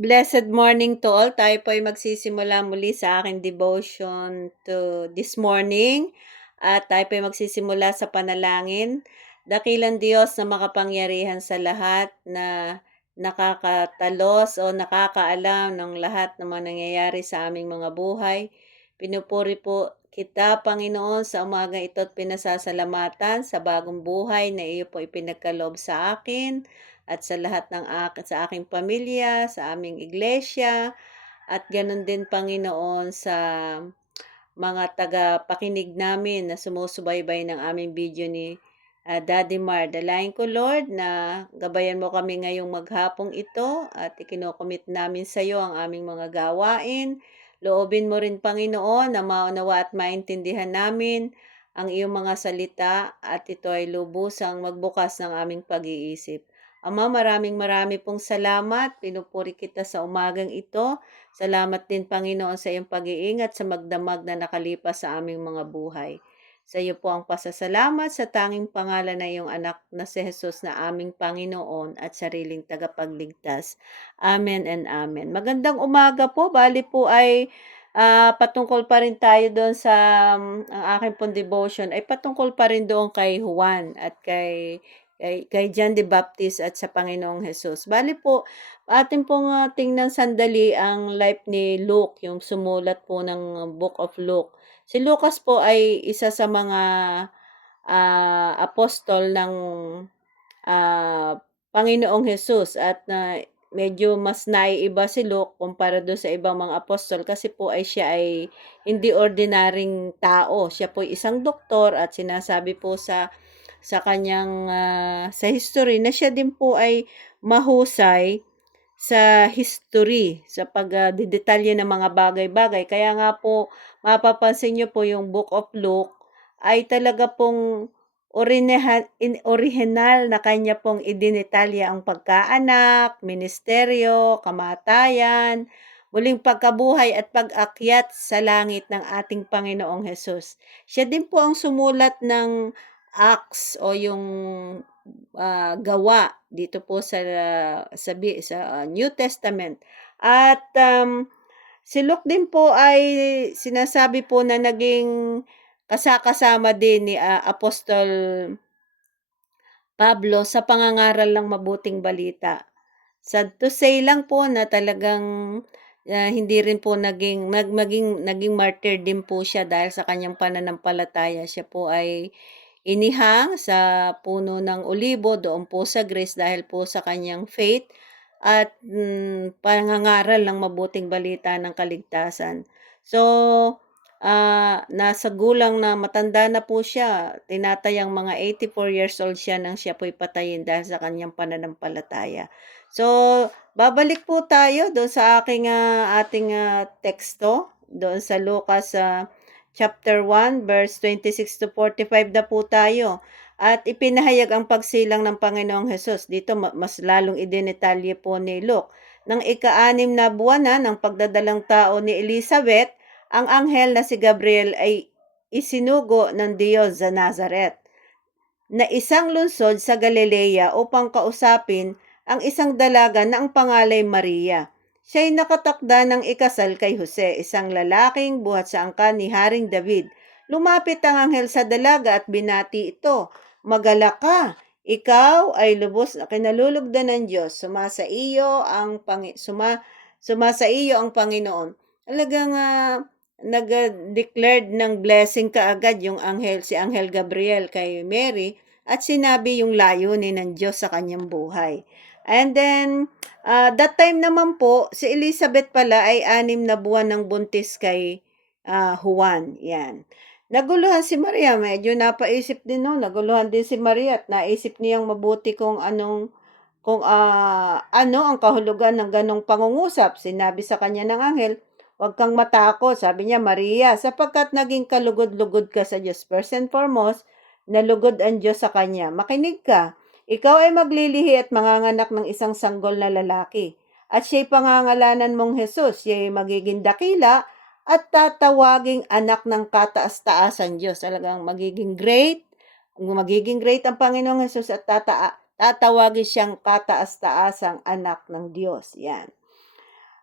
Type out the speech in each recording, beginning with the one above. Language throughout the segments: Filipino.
Blessed morning to all. Tayo po ay magsisimula muli sa aking devotion to this morning. At tayo po ay magsisimula sa panalangin. Dakilang Diyos na makapangyarihan sa lahat na nakakatalos o nakakaalam ng lahat ng mga nangyayari sa aming mga buhay. Pinupuri po kita, Panginoon, sa umaga ito at pinasasalamatan sa bagong buhay na iyo po ipinagkaloob sa akin at sa lahat ng sa aking pamilya, sa aming iglesia, at ganoon din Panginoon sa mga tagapakinig namin na sumusubaybay ng aming video ni Daddy Mar. Dalayan ko Lord na gabayan mo kami ngayong maghapong ito at ikinocommit namin sa iyo ang aming mga gawain. Loobin mo rin Panginoon na maunawa at maintindihan namin ang iyong mga salita at ito ay lubusang magbukas ng aming pag-iisip. Ama, maraming pong salamat. Pinupuri kita sa umagang ito. Salamat din Panginoon sa iyong pag-iingat sa magdamag na nakalipas sa aming mga buhay. Sa iyo po ang pasasalamat sa tanging pangalan na iyong anak na si Jesus na aming Panginoon at sariling tagapagligtas. Amen and amen. Magandang umaga po. Bali po ay patungkol pa rin tayo doon sa ang aking pong devotion ay patungkol pa rin doon kay Juan at kay John the Baptist at sa Panginoong Jesus. Bali po, atin pong tingnan sandali ang life ni Luke, yung sumulat po ng Book of Luke. Si Lucas po ay isa sa mga apostol ng Panginoong Jesus at medyo mas naiiba si Luke kumpara doon sa ibang mga apostol kasi po ay siya ay hindi ordinaryong tao. Siya po ay isang doktor at sinasabi po sa kanyang sa history na siya din po ay mahusay sa history, sa pagdedetalye ng mga bagay-bagay. Kaya nga po, mapapansin niyo po yung Book of Luke ay talaga pong orihinal na kanya pong idinetalya ang pagkaanak, ministeryo, kamatayan, muling pagkabuhay at pag-akyat sa langit ng ating Panginoong Hesus. Siya din po ang sumulat ng Acts o yung gawa dito po sa New Testament. At si Luke din po ay sinasabi po na naging kasama din ni Apostol Pablo sa pangangaral ng mabuting balita. Sad to say lang po na talagang hindi rin po naging martyr din po siya dahil sa kanyang pananampalataya. Siya po ay inihang sa puno ng olibo doon po sa Greece dahil po sa kanyang faith at pangangaral ng mabuting balita ng kaligtasan. So, nasa gulang na matanda na po siya, tinatayang mga 84 years old siya nang siya po'y patayin dahil sa kanyang pananampalataya. So, babalik po tayo doon sa ating teksto, doon sa Lucas chapter 1, verse 26 to 45 na po tayo. At ipinahayag ang pagsilang ng Panginoong Hesus. Dito mas lalong idinetalye po ni Luke. Nang ika-6 na buwan na ng pagdadalang tao ni Elizabeth, ang anghel na si Gabriel ay isinugo ng Diyos sa Nazareth, na isang lungsod sa Galilea upang kausapin ang isang dalaga na ang pangalay Maria. Siya'y nakatakda ng ikasal kay Jose, isang lalaking buhat sa angkan ni Haring David. Lumapit ang anghel sa dalaga at binati ito, "Magalak ka, ikaw ay lubos na kinalulugdan ng Diyos. Sumasa iyo ang Panginoon." Talagang nag-declared ng blessing kaagad yung si Anghel Gabriel kay Mary at sinabi yung layunin ng Diyos sa kanyang buhay. And then, that time naman po, si Elizabeth pala ay 6 na buwan ng buntis kay Juan. Yan. Naguluhan si Maria, medyo napaisip din no, naguluhan din si Maria at naisip niyang mabuti kung ano ang kahulugan ng ganong pangungusap. Sinabi sa kanya ng anghel, "Huwag kang matakot," sabi niya, "Maria, sapagkat naging kalugod-lugod ka sa Diyos. First and foremost, nalugod ang Diyos sa kanya. Makinig ka, ikaw ay maglilihi at manganganak ng isang sanggol na lalaki. At siya'y pangangalanan mong Jesus, siya'y magiging dakila at tatawaging anak ng kataas-taasan Diyos." Talagang magiging great ang Panginoong Jesus at tatawagin siyang kataas-taasang anak ng Diyos. Yan.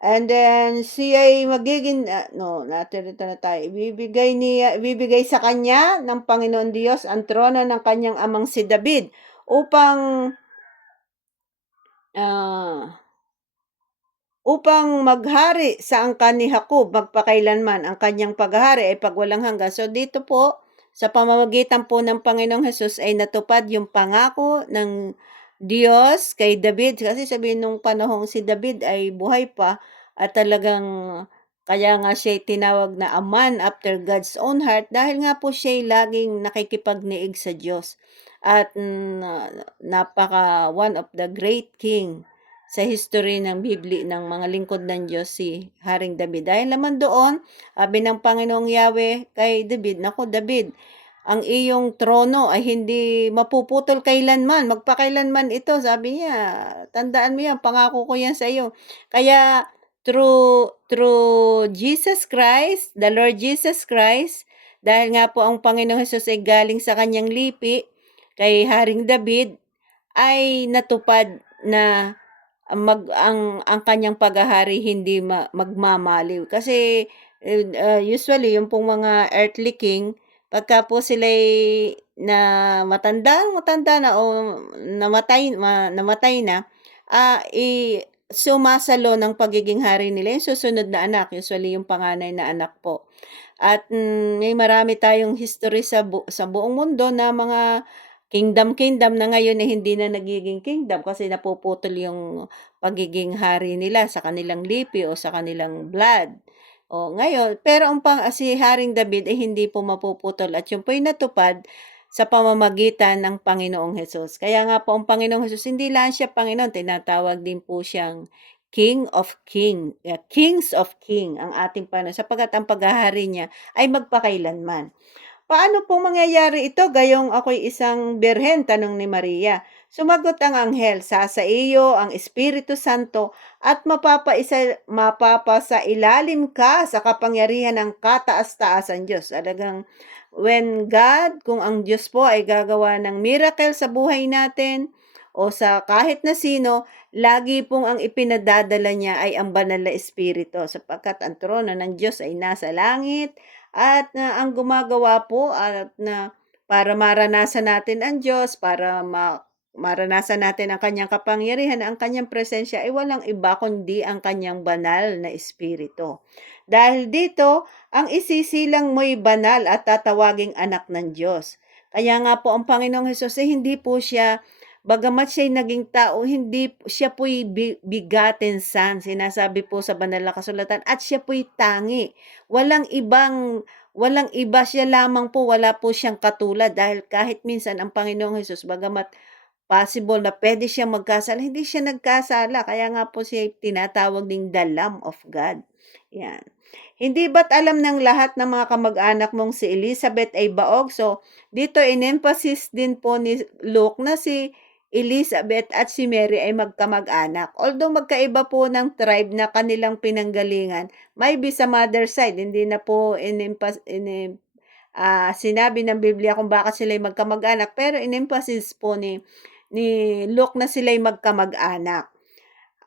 And then siya'y magiging no, natirito na tayo. Ibibigay sa kanya ng Panginoon Diyos ang trono ng kanyang amang si David upang ah, upang maghari sa angkan ni Jacob magpakailanman. Ang kanyang paghahari ay pagwalang hanggan. So dito po, sa pamamagitan po ng Panginoong Hesus ay natupad yung pangako ng Diyos kay David. Kasi sabihin nung panahong si David ay buhay pa at talagang kaya nga siya tinawag na a man after God's own heart dahil nga po siya laging nakikipagniig sa Diyos. At napaka one of the great king sa history ng Bibli ng mga lingkod ng Diyos si Haring David. Dahil naman doon, sabi ng Panginoong Yahweh kay David, "Naku David, ang iyong trono ay hindi mapuputol kailanman, magpakailanman ito." Sabi niya, "Tandaan mo yan, pangako ko yan sa iyo." Kaya through Jesus Christ, the Lord Jesus Christ, dahil nga po ang Panginoong Hesus ay galing sa kanyang lipi kay Haring David, ay natupad na ang kanyang paghahari hindi magmamaliw. Kasi, usually yung pong mga earthly king, pagka po sila'y matanda na o namatay na, sumasalo ng pagiging hari nila yung susunod na anak, usually yung panganay na anak po. At, may marami tayong history sa buong mundo na mga kingdom na ngayon ay hindi na nagiging kingdom kasi napuputol yung pagiging hari nila sa kanilang lipi o sa kanilang blood. O ngayon, pero si Haring David ay hindi po mapuputol at yun po'y natupad sa pamamagitan ng Panginoong Hesus. Kaya nga po ang Panginoong Hesus, hindi lang siya Panginoon, tinatawag din po siyang Kings of King ang ating Panginoon sapagkat ang paghahari niya ay magpakailanman. Paano po mangyayari ito gayong ako'y isang birhen? Tanong ni Maria. Sumagot ang anghel, sa iyo ang Espiritu Santo at mapapasa ilalim ka sa kapangyarihan ng kataas-taasan Diyos. Talagang kung ang Diyos po ay gagawa ng miracle sa buhay natin o sa kahit na sino, lagi pong ang ipinadadala niya ay ang banal na Espiritu sapagkat ang trono ng Diyos ay nasa langit at ang gumagawa po at para maranasan natin ang Diyos, para maranasan natin ang kanyang kapangyarihan, ang kanyang presensya ay walang iba kundi ang kanyang banal na Espiritu. Dahil dito, ang isisilang mo'y banal at tatawaging anak ng Diyos. Kaya nga po ang Panginoong Hesus ay hindi po siya, bagamat siya'y naging tao, hindi siya po'y begotten son, sinasabi po sa banal na kasulatan, at siya po'y tangi. Walang iba, siya lamang po, wala po siyang katulad dahil kahit minsan ang Panginoong Hesus bagamat possible na pwede siyang magkasala, hindi siya nagkasala. Kaya nga po siya tinatawag ding the Lamb of God. Yan. Hindi ba't alam ng lahat ng mga kamag-anak mong si Elizabeth ay baog? So, dito in-emphasis din po ni Luke na si Elizabeth at si Mary ay magkamag-anak. Although magkaiba po ng tribe na kanilang pinanggalingan, maybe sa mother side, hindi na po sinabi ng Biblia kung bakit sila ay magkamag-anak, pero in-emphasis po ni Luke na sila ay magkamag-anak.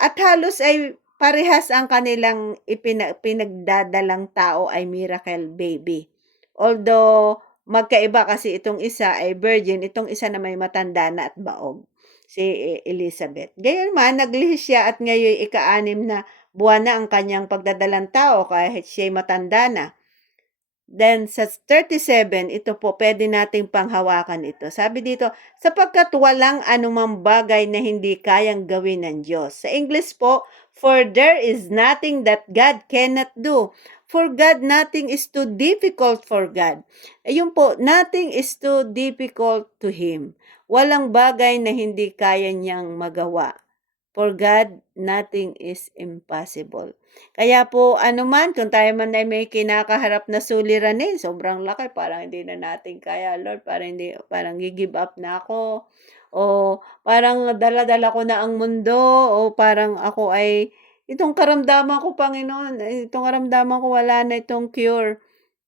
At halos ay parehas ang kanilang pinagdadalang tao ay miracle baby. Although magkaiba kasi itong isa ay virgin, itong isa na may matanda na at baog, si Elizabeth. Gayunman, naglihis siya at ngayon ika-6 na buwan na ang kanyang pagdadalang tao kahit siya'y matanda na. Then sa 37, ito po, pwede nating panghawakan ito. Sabi dito, sapagkat walang anumang bagay na hindi kayang gawin ng Diyos. Sa English po, for there is nothing that God cannot do. For God, nothing is too difficult for God. Ayun po, nothing is too difficult to Him. Walang bagay na hindi kaya niyang magawa. For God, nothing is impossible. Kaya po, kung tayo man ay may kinakaharap na suliranin, sobrang laki, parang hindi na natin kaya, Lord, parang gi-give up na ako, o parang dala-dala ko na ang mundo, o parang ako ay, itong karamdaman ko, Panginoon, itong karamdaman ko, wala na itong cure.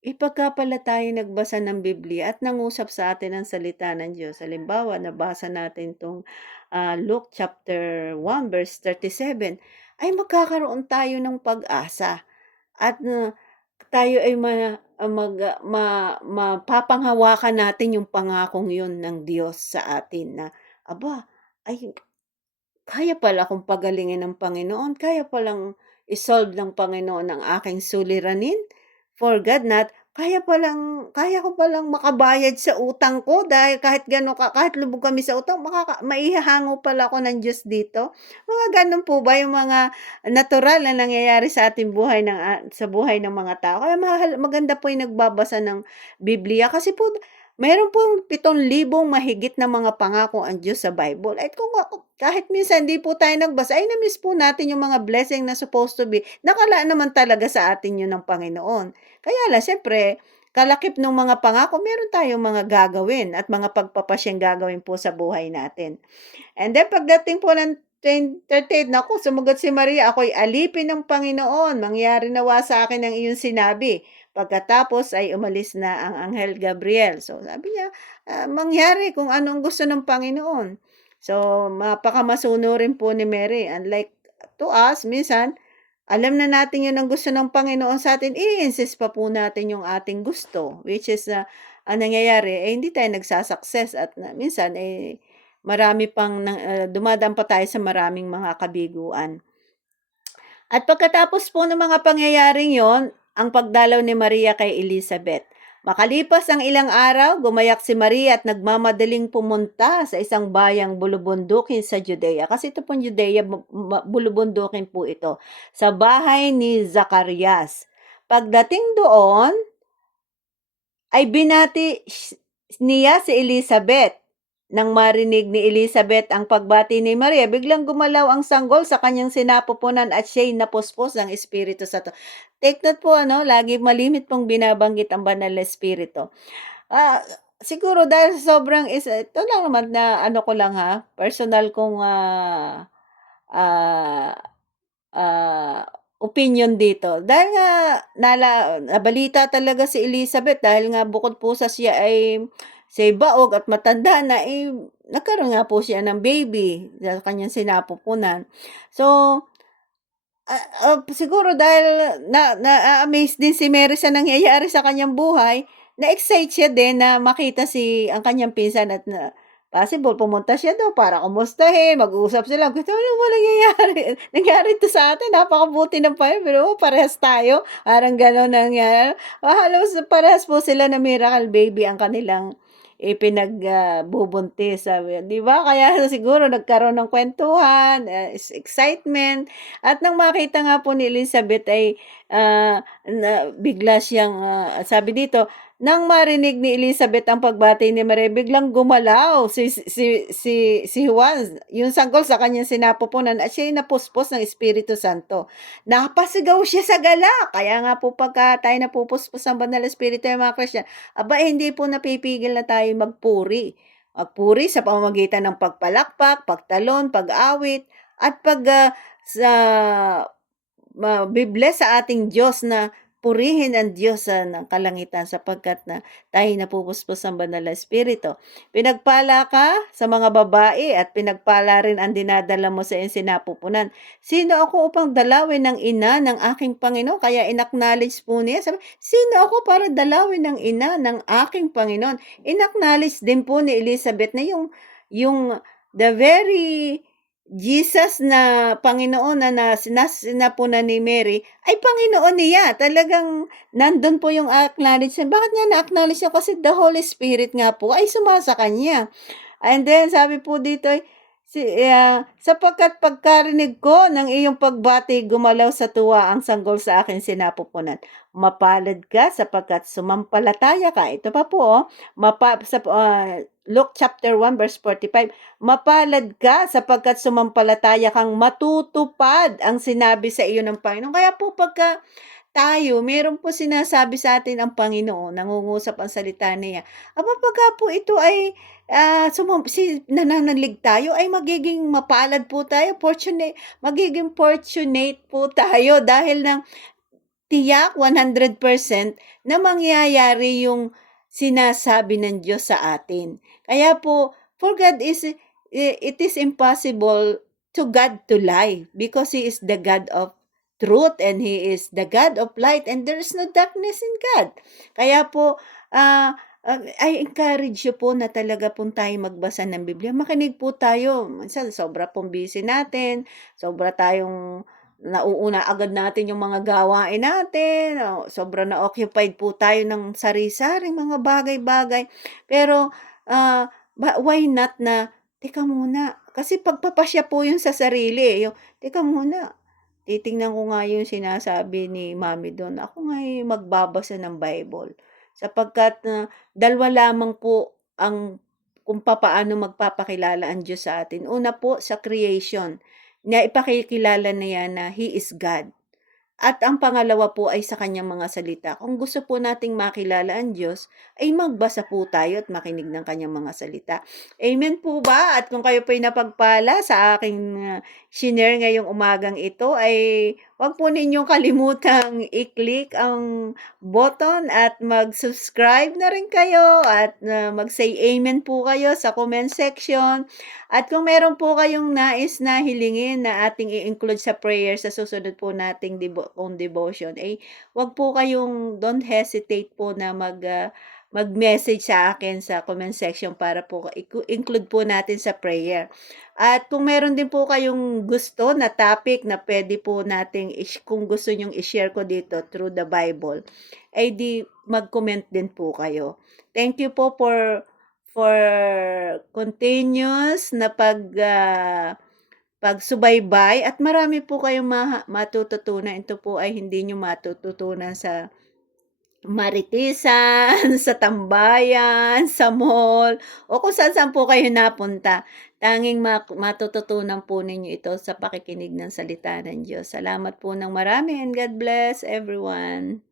Pagka pala tayo nagbasa ng Biblia at nangusap sa atin ang salita ng Diyos, halimbawa, nabasa natin itong Luke chapter 1 verse 37, ay magkakaroon tayo ng pag-asa at tayo ay mapapanghawakan natin yung pangakong yun ng Diyos sa atin na, aba, ay kaya pala akong pagalingin ng Panginoon, kaya palang i-solve ng Panginoon ang aking suliranin. For God not, kaya ko palang makabayad sa utang ko dahil kahit gaano kahit lubog kami sa utang maihahango pala ako ng Diyos dito. Mga gano'n po ba yung mga natural na nangyayari sa ating buhay sa buhay ng mga tao. Kaya maganda po yung nagbabasa ng Biblia kasi po meron pong 7,000 mahigit na mga pangako ang Diyos sa Bible. At kung kahit minsan hindi po tayo nagbasa, ay na-miss po natin yung mga blessing na supposed to be, nakalaan naman talaga sa atin yun ng Panginoon. Kaya lang, siyempre, kalakip ng mga pangako, meron tayong mga gagawin at mga pagpapasyang gagawin po sa buhay natin. And then pagdating po ng 38, naku, sumagot si Maria, "Ako'y alipin ng Panginoon, mangyari nawa sa akin ang iyong sinabi." Pagkatapos ay umalis na ang Anghel Gabriel. So sabi niya, mangyari kung anong gusto ng Panginoon. So mapakamasunurin po ni Mary. Unlike to us, minsan, alam na natin yun ang gusto ng Panginoon sa atin, i-insist pa po natin yung ating gusto, which is, ang nangyayari, hindi tayo nagsa-success at minsan, marami pang dumadaan pa tayo sa maraming mga kabiguan. At pagkatapos po ng mga pangyayaring yon, ang pagdalaw ni Maria kay Elizabeth. Makalipas ang ilang araw, gumayak si Maria at nagmamadaling pumunta sa isang bayang bulubundukin sa Judea. Kasi ito pong Judea, bulubundukin po ito. Sa bahay ni Zacarias. Pagdating doon, ay binati niya si Elizabeth. Nang marinig ni Elizabeth ang pagbati ni Maria, biglang gumalaw ang sanggol sa kanyang sinapupunan at siya'y napuspos ng Espiritu Santo. Take note po, lagi malimit pong binabanggit ang banal na Espiritu. Siguro dahil sobrang ito lang naman na ko lang personal kong opinion dito. Dahil nga nabalita talaga si Elizabeth dahil nga bukod po sa siya'y baog at matanda na, nagkaroon nga po siya ng baby sa kanyang sinapupunan. So, siguro dahil na-a-amaze din si Mary sa nangyayari sa kanyang buhay, na-excite siya din na makita ang kanyang pinsan at possible pumunta siya do'n para kumustahin, mag-uusap sila. Gusto, "Ano ba nangyayari? Nangyari 'to sa atin, napakabuti ng Panginoon, pero parehas tayo." Parang gano'n nangyari. Halos parehas po sila na miracle baby ang kanilang bubuntis, sabi, 'di ba? Kaya siguro nagkaroon ng kuwentuhan, excitement, at nang makita nga po ni Elizabeth ay, bigla siyang, sabi dito, nang marinig ni Elizabeth ang pagbati ni Maria, biglang gumalaw si Juan, yung sanggol sa kanyang sinapupunan at siya'y napuspos ng Espiritu Santo. Napasigaw siya sa galak. Kaya nga po pagka tayo napupuspos ng banal na espiritu ng mga Christian, hindi po napipigil na tayo magpuri. Magpuri sa pamamagitan ng pagpalakpak, pagtalon, pag-awit, at sa sa ating Diyos na purihin ang Diyos ng kalangitan sapagkat na tayo'y napupuspos ng banal na espiritu. Pinagpala ka sa mga babae at pinagpala rin ang dinadala mo sa iyong sinapupunan. Sino ako upang dalawin ng ina ng aking Panginoon? Kaya inacknowledge po niya. Sabi, sino ako para dalawin ng ina ng aking Panginoon? Inacknowledge din po ni Elizabeth na yung the very Jesus na Panginoon na sinapunan ni Mary ay Panginoon niya. Talagang nandun po yung acknowledgement. Bakit niya na-acknowledge niya? Kasi the Holy Spirit nga po ay sumasa kanya. And then sabi po dito, sapagkat pagkarinig ko ng iyong pagbati, gumalaw sa tuwa ang sanggol sa akin sinapupunan. Mapalad ka sapagkat sumampalataya ka. Ito pa po, Luke chapter 1 verse 45. Mapalad ka sapagkat sumampalataya kang matutupad ang sinabi sa iyo ng Panginoon. Kaya po pagka meron po sinasabi sa atin ang Panginoon, nangungusap ang salita niya. Pagka po ito ay nananalig tayo, ay magiging mapalad po tayo, magiging fortunate po tayo dahil ng tiyak 100% na mangyayari yung sinasabi ng Diyos sa atin. Kaya po, for God it is impossible to God to lie because He is the God of truth and He is the God of light and there is no darkness in God. Kaya po, I encourage you po na talaga pong tayo magbasa ng Biblia. Makinig po tayo. Minsan, sobra pong busy natin. Sobra tayong nauuna agad natin yung mga gawain natin. O, sobra na occupied po tayo ng sari-saring mga bagay-bagay. Pero, why not na, teka muna, kasi pagpapasya po yun sa sarili, eh, yung, teka muna, titingnan ko nga yung sinasabi ni mami do'n, ako nga'y magbabasa ng Bible. Sapagkat, dalawa lamang po ang kung papaano magpapakilala ang Diyos sa atin. Una po sa creation, na ipakikilala niya na He is God. At ang pangalawa po ay sa kanyang mga salita. Kung gusto po nating makilala ang Diyos, ay magbasa po tayo at makinig ng kanyang mga salita. Amen po ba? At kung kayo po'y napagpala sa aking shinare ngayong umagang ito, ay huwag po ninyong kalimutang i-click ang button at mag-subscribe na rin kayo at mag-say amen po kayo sa comment section. At kung meron po kayong nais na hilingin na ating i-include sa prayer sa susunod po nating devotion, eh, wag po kayong don't hesitate po na mag-message sa akin sa comment section para po include po natin sa prayer. At kung meron din po kayong gusto na topic na pwede po nating kung gusto nyong i-share ko dito through the Bible, ay di mag-comment din po kayo. Thank you po for continuous na pagsubaybay at marami po kayong matututunan. Ito po ay hindi nyo matututunan sa maritisan, sa tambayan, sa mall, o kung saan-saan po kayo napunta. Tanging matututunan po ninyo ito sa pakikinig ng salita ng Diyos. Salamat po ng marami and God bless everyone.